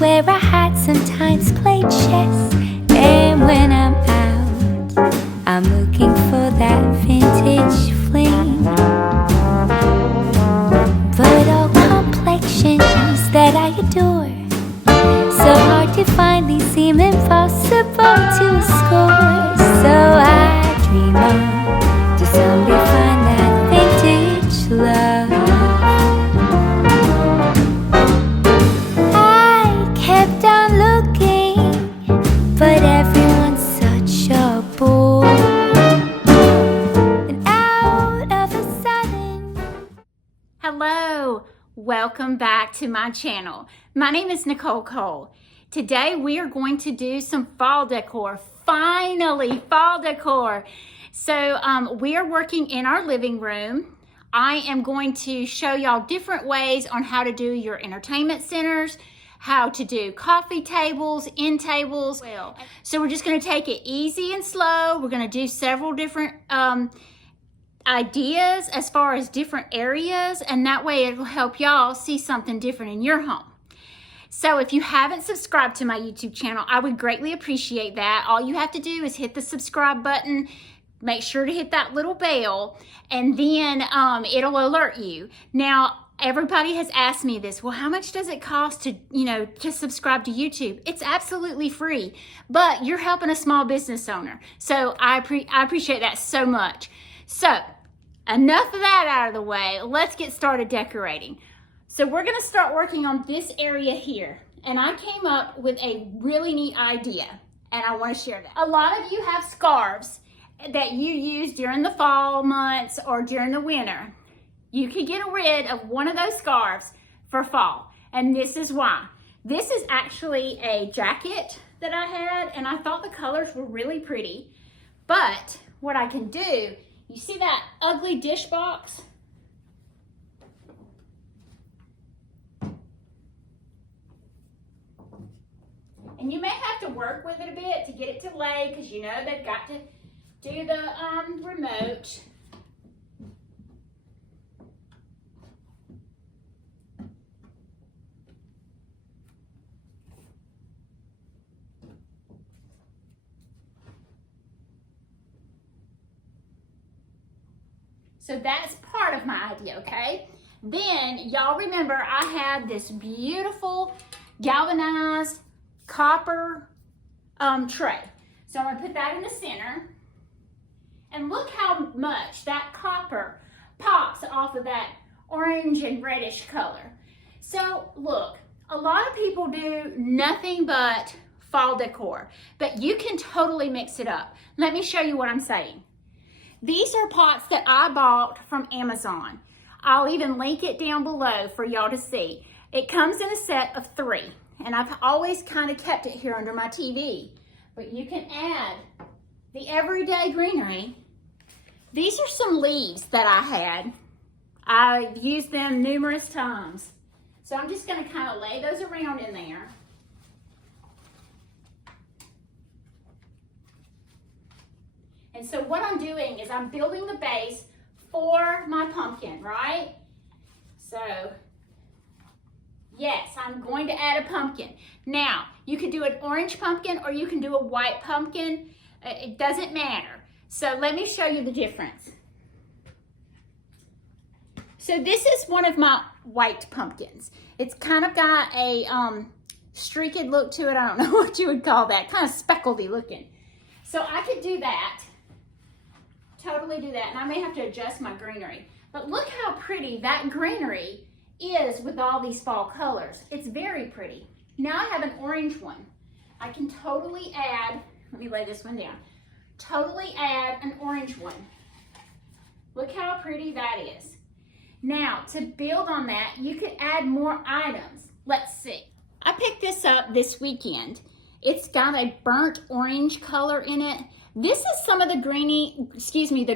wear a hat, sometimes play chess. And when I'm out, I'm looking for that vintage fling. But all complexions that I adore, so hard to find, these seem impossible to score. So I dream on to someday find that vintage love. I kept on looking, but everyone's such a bore. And out of a sudden... Hello, welcome back to my channel. My name is Nicole Cole. Today we are going to do some fall decor. Finally, fall decor. So we are working in our living room. I am going to show y'all different ways on how to do your entertainment centers, how to do coffee tables, end tables. So we're just going to take it easy and slow. We're going to do several different ideas as far as different areas, and that way it will help y'all see something different in your home. So if you haven't subscribed to my YouTube channel, I would greatly appreciate that. All you have to do is hit the subscribe button, make sure to hit that little bell, and then it'll alert you. Now, everybody has asked me this, well, how much does it cost to subscribe to YouTube? It's absolutely free, but you're helping a small business owner. So I appreciate that so much. So enough of that out of the way, let's get started decorating. So we're gonna start working on this area here. And I came up with a really neat idea and I wanna share that. A lot of you have scarves that you use during the fall months or during the winter. You can get rid of one of those scarves for fall. And this is why. This is actually a jacket that I had and I thought the colors were really pretty. But what I can do, you see that ugly dish box? And you may have to work with it a bit to get it to lay because you know they've got to do the remote. So that's part of my idea, okay? Then y'all remember I had this beautiful galvanized copper tray. So I'm gonna put that in the center. And look how much that copper pops off of that orange and reddish color. So look, a lot of people do nothing but fall decor, but you can totally mix it up. Let me show you what I'm saying. These are pots that I bought from Amazon. I'll even link it down below for y'all to see. It comes in a set of 3, and I've always kind of kept it here under my TV. But you can add the everyday greenery. These are some leaves that I had. I've used them numerous times. So I'm just gonna kind of lay those around in there. And so what I'm doing is I'm building the base for my pumpkin, right? So, yes, I'm going to add a pumpkin. Now, you can do an orange pumpkin or you can do a white pumpkin. It doesn't matter. So let me show you the difference. So this is one of my white pumpkins. It's kind of got a streaked look to it. I don't know what you would call that. Kind of speckledy looking. So I could do that. Totally do that, and I may have to adjust my greenery. But look how pretty that greenery is with all these fall colors. It's very pretty. Now I have an orange one. I can totally add, let me lay this one down, totally add an orange one. Look how pretty that is. Now, to build on that, you could add more items. Let's see. I picked this up this weekend. It's got a burnt orange color in it. This is some of the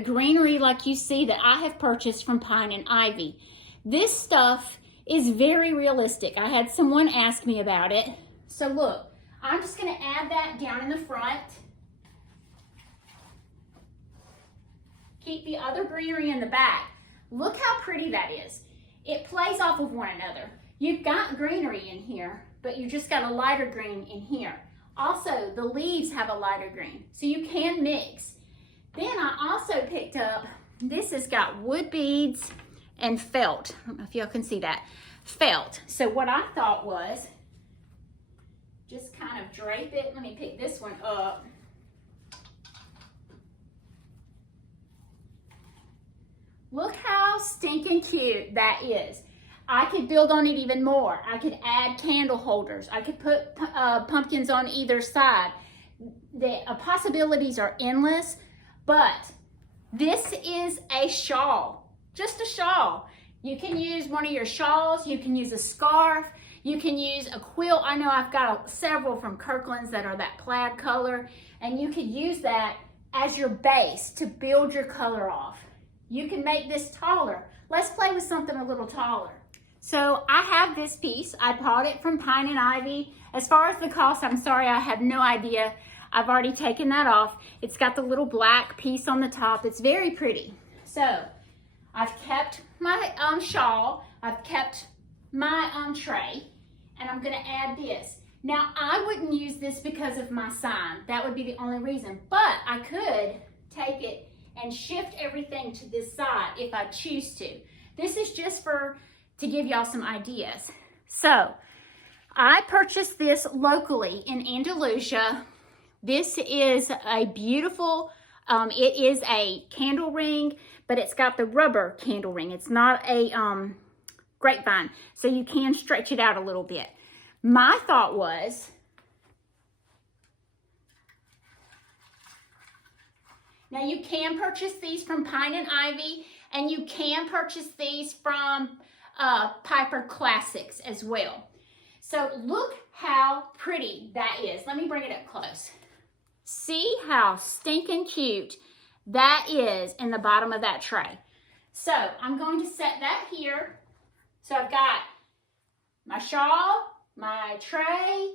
greenery like you see that I have purchased from Pine and Ivy. This stuff is very realistic. I had someone ask me about it. So look, I'm just gonna add that down in the front. Keep the other greenery in the back. Look how pretty that is. It plays off of one another. You've got greenery in here, but you just got a lighter green in here. Also, the leaves have a lighter green, so you can mix. Then I also picked up, this has got wood beads and felt. I don't know if y'all can see that. Felt. So what I thought was, just kind of drape it. Let me pick this one up. Look how stinking cute that is. I could build on it even more. I could add candle holders. I could put pumpkins on either side. The possibilities are endless, but this is a shawl, just a shawl. You can use one of your shawls. You can use a scarf. You can use a quilt. I know I've got several from Kirkland's that are that plaid color, and you could use that as your base to build your color off. You can make this taller. Let's play with something a little taller. So I have this piece. I bought it from Pine and Ivy. As far as the cost, I'm sorry, I have no idea. I've already taken that off. It's got the little black piece on the top. It's very pretty. So I've kept my shawl. I've kept my tray, and I'm gonna add this. Now, I wouldn't use this because of my sign. That would be the only reason, but I could take it and shift everything to this side if I choose to. This is just to give y'all some ideas. So I purchased this locally in Andalusia. This is a beautiful, it is a candle ring, but it's got the rubber candle ring. It's not a grapevine, so you can stretch it out a little bit. My thought was, now you can purchase these from Pine and Ivy, and you can purchase these from Piper Classics as well. So look how pretty that is. Let me bring it up close. See how stinking cute that is in the bottom of that tray. So I'm going to set that here. So I've got my shawl, my tray,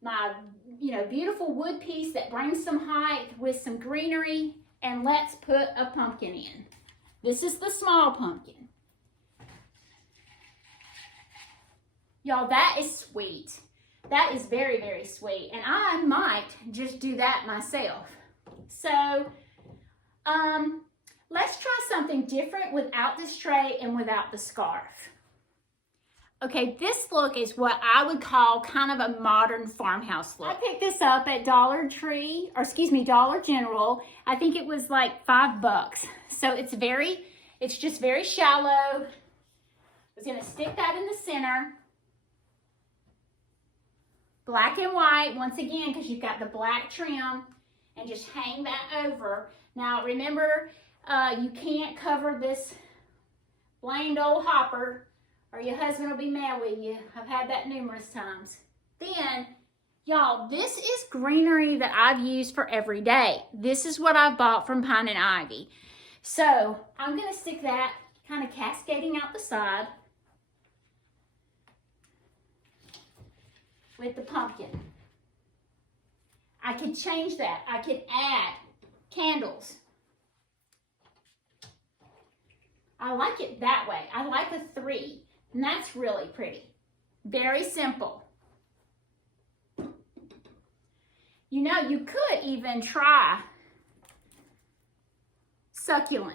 my beautiful wood piece that brings some height with some greenery, and let's put a pumpkin in. This is the small pumpkin. Y'all, that is sweet. That is very, very sweet. And I might just do that myself. So, let's try something different without this tray and without the scarf. Okay, this look is what I would call kind of a modern farmhouse look. I picked this up at Dollar General. I think it was like $5. So it's just very shallow. I was gonna stick that in the center. Black and white, once again, because you've got the black trim, and just hang that over. Now remember, you can't cover this blamed old hopper or your husband will be mad with you. I've had that numerous times. Then, y'all, this is greenery that I've used for every day. This is what I bought from Pine and Ivy. So I'm gonna stick that kind of cascading out the side with the pumpkin. I could change that. I could add candles. I like it that way. I like a 3, and that's really pretty. Very simple. You know, you could even try succulents.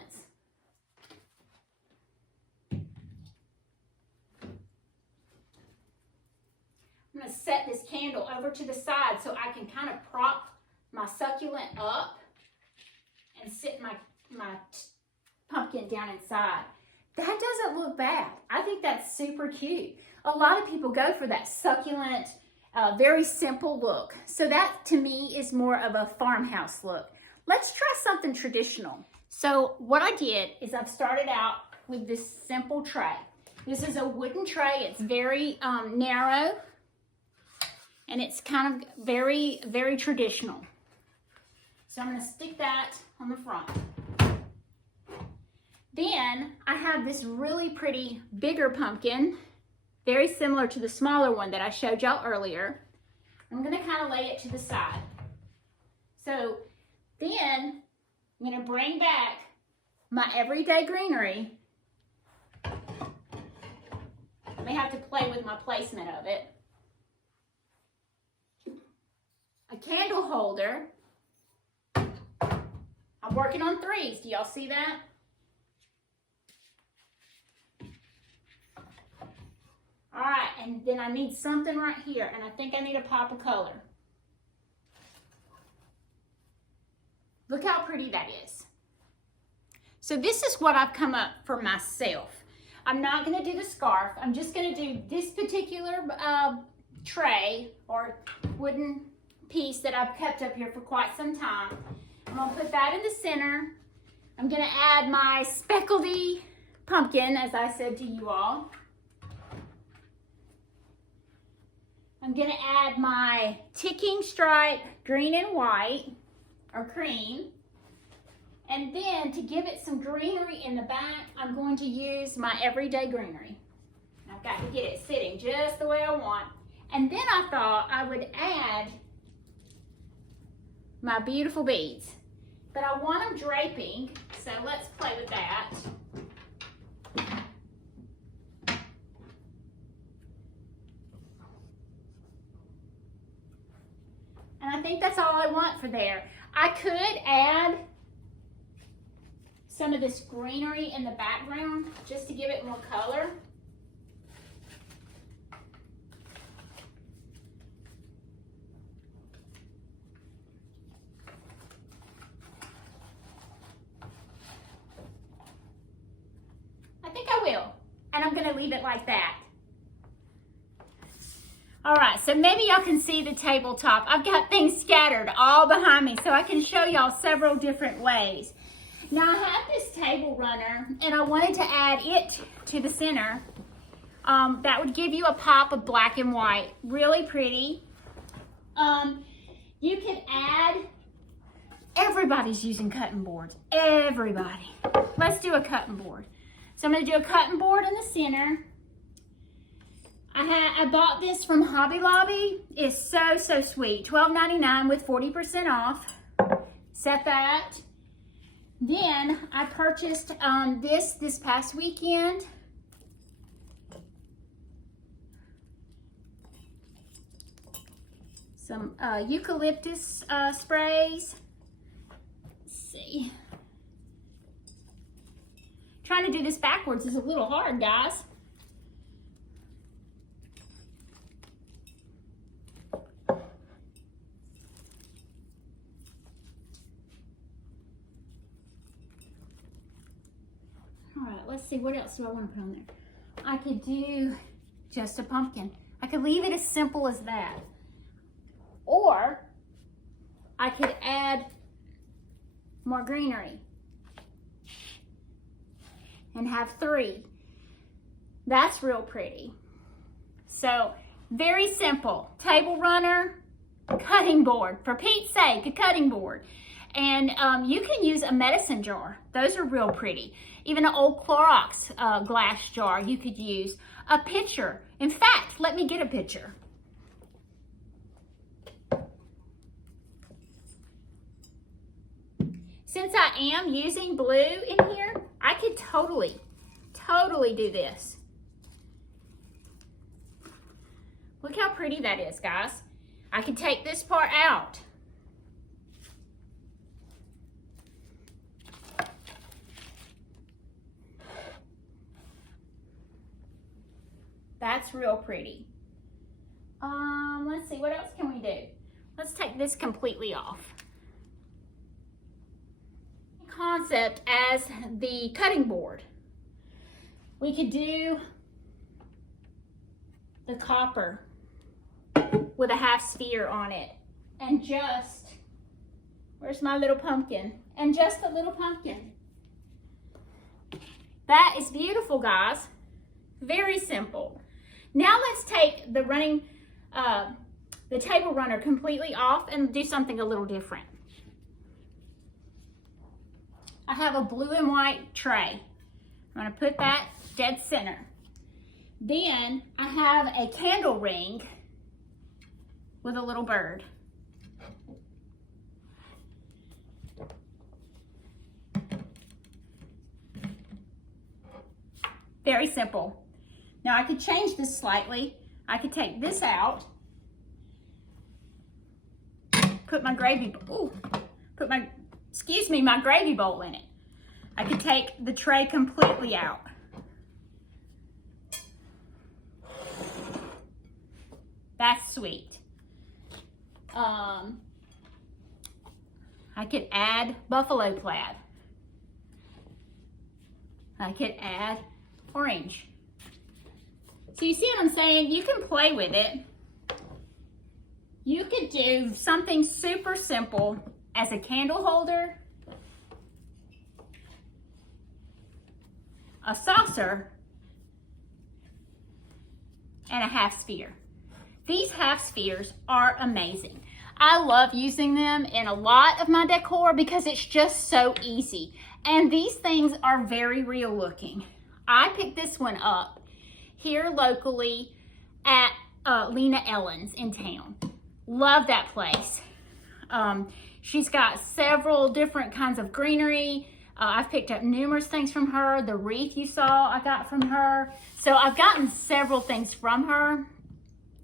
I'm going to set this candle over to the side so I can kind of prop my succulent up and sit my pumpkin down inside. That doesn't look bad. I think that's super cute. A lot of people go for that succulent, very simple look. So that to me is more of a farmhouse look. Let's try something traditional. So what I did is I've started out with this simple tray. This is a wooden tray. It's very narrow, and it's kind of very, very traditional. So I'm going to stick that on the front. Then I have this really pretty bigger pumpkin, very similar to the smaller one that I showed y'all earlier. I'm going to kind of lay it to the side. So then I'm going to bring back my everyday greenery. I may have to play with my placement of it. candle holder. I'm working on 3s. Do y'all see that? All right, and then I need something right here, and I think I need a pop of color. Look how pretty that is. So this is what I've come up for myself. I'm not gonna do the scarf. I'm just gonna do this particular tray or wooden piece that I've kept up here for quite some time. I'm gonna put that in the center. I'm gonna add my speckledy pumpkin, as I said to you all. I'm gonna add my ticking stripe green and white, or cream. And then to give it some greenery in the back, I'm going to use my everyday greenery. I've got to get it sitting just the way I want. And then I thought I would add my beautiful beads. But I want them draping, so let's play with that. And I think that's all I want for there. I could add some of this greenery in the background just to give it more color. I think I will, and I'm gonna leave it like that. All right, so maybe y'all can see the tabletop. I've got things scattered all behind me so I can show y'all several different ways. Now I have this table runner and I wanted to add it to the center. That would give you a pop of black and white, really pretty. You could add, everybody's using cutting boards, everybody. Let's do a cutting board. So I'm gonna do a cutting board in the center. I bought this from Hobby Lobby. It's so sweet. $12.99 with 40% off. Set that. Then I purchased this past weekend. Some eucalyptus sprays. Let's see. Trying to do this backwards is a little hard, guys. Let's see, what else do I want to put on there? I could do just a pumpkin. I could leave it as simple as that. Or I could add more greenery and have 3. That's real pretty. So very simple. Table runner, cutting board. For Pete's sake, a cutting board. And you can use a medicine jar. Those are real pretty. Even an old Clorox glass jar you could use. A pitcher. In fact, let me get a pitcher. Since I am using blue in here, I could totally do this. Look how pretty that is, guys. I could take this part out. That's real pretty. Let's see, what else can we do? Let's take this completely off. Concept as the cutting board. We could do the copper with a half sphere on it. And just, where's my little pumpkin? And just a little pumpkin. That is beautiful, guys. Very simple. Now let's take the the table runner completely off and do something a little different. I have a blue and white tray. I'm going to put that dead center. Then I have a candle ring with a little bird. Very simple. Now I could change this slightly. I could take this out put my gravy, my gravy bowl in it. I could take the tray completely out. That's sweet. I could add buffalo plaid. I could add orange. So you see what I'm saying? You can play with it. You could do something super simple as a candle holder, a saucer, and a half sphere. These half spheres are amazing. I love using them in a lot of my decor because it's just so easy. And these things are very real looking. I picked this one up here locally at Lena Ellen's in town. Love that place. She's got several different kinds of greenery. I've picked up numerous things from her. The wreath you saw I got from her. So I've gotten several things from her,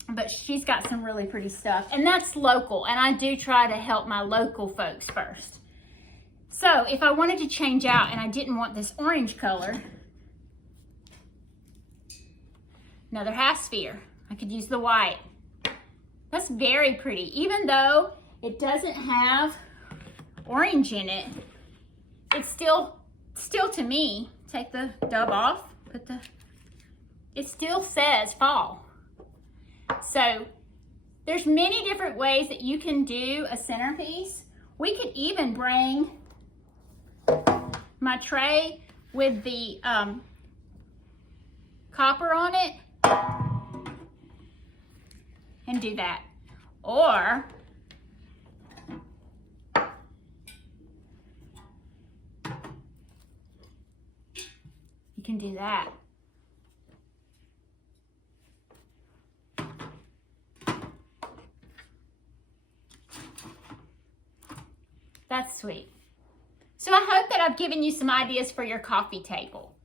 but she's got some really pretty stuff. And that's local, and I do try to help my local folks first. So if I wanted to change out and I didn't want this orange color, another half sphere, I could use the white. That's very pretty. Even though it doesn't have orange in it, it's still to me, take the dub off, it still says fall. So there's many different ways that you can do a centerpiece. We could even bring my tray with the copper on it and do that. Or you can do that. That's sweet. So I hope that I've given you some ideas for your coffee table.